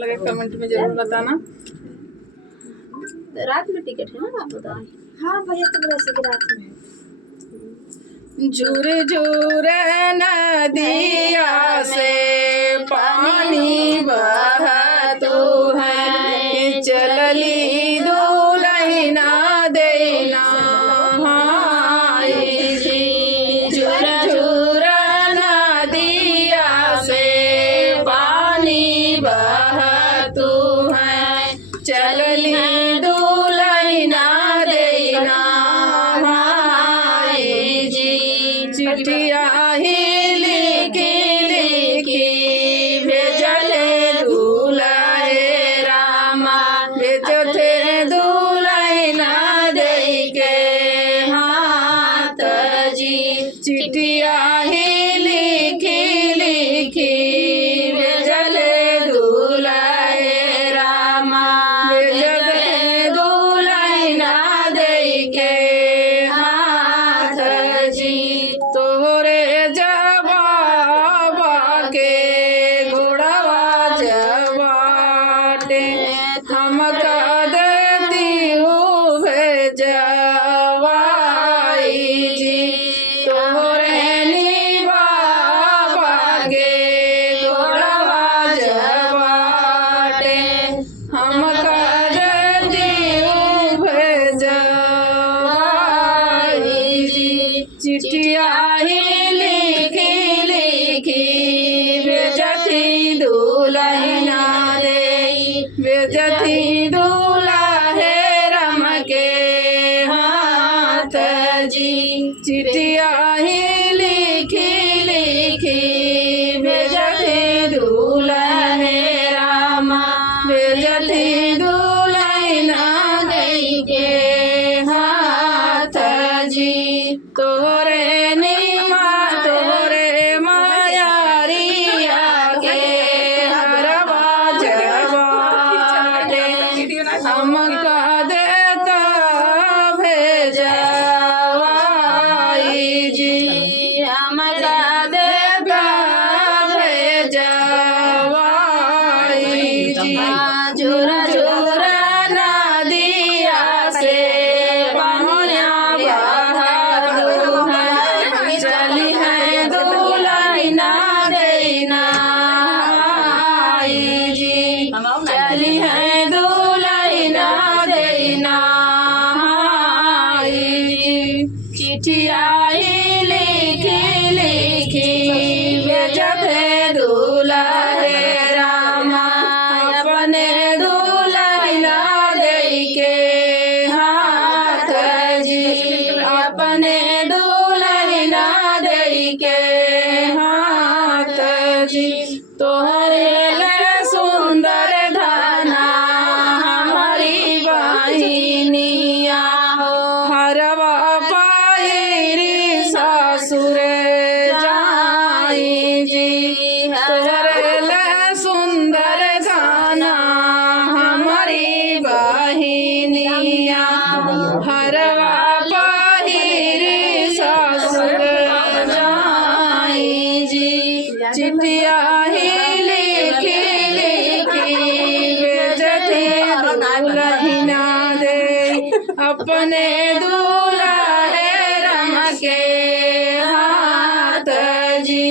लगे कमेंट में जरूर बताना। रात में टिकट है ना, आप बताओ। हाँ भैया, तो वैसे कि रात में झूर झूर नदिया से पानी बहतो है, चलली दुलहिना देना हाय जी। झूर झूर नदिया से पानी बहतो है, चलली दुलहिना देना हाय जी। चिट्ठिया ही लिखी लिखी भेजले दुलारे रामा, भेजते दुलहिना दे के हाथ जी। चिट्ठिया ही लिखी लिखी भेजले दुलारे रामा, भेजते दुलहिना दे के हाथ जी। तोरे जवाब के घोड़वा जबाटे, हम देती हूँ भेजवाई जी। तोरे निबाबा के घोड़वा जबाटे, हम देती हूँ भेजवाई जी। चिट्ठिया ही लिखी लिखी भेजती दुलहिना रे, भेजती दुल्हे रम के हाथ जी। चिट्ठिया ही लिखी लिखी भेजती दुल्हे रामा, भेजती दुलहिना दे के हाथ जी। तोरे नीमा तोरे मायारिया के हरवा जबाटे, हम देता भेजवाई जी। हम देता भेजवाई जी। झूर झूर नदिया से पानिया बहतो है, चली है दुलहिना देना हाय जी। चली है दुलहिना देना हाय जी। चिट्ठिया ही लिखी लिखी भेजते दुलहे रामा, अपने दुलहिना दे के हाथ जी। अपने दुलहिना दे के हाथ जी। तोहरे ले सुंदर धना हमारी बहिनिया हो, हरवा पायरी ससुर जाई जी। तोहरे ले सुंदर धना हमारी बहिनिया, हरवा पायरी ससुर जाई जी। चिट्ठिया ही लिखी लिखी भेजते दुलहिना दे, अपने दुल्हे रम के हाथ जी।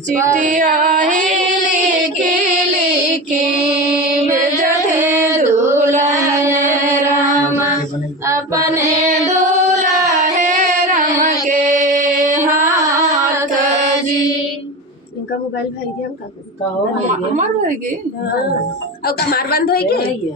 चिट्ठिया ही लिखी लिखी भेजते दुल्हे राम, अपने दुल्हे रम के हाथ जी। इनका मोबाइल भर गया, हम का करें? हमार भर गई। और कमार बंद हो गई।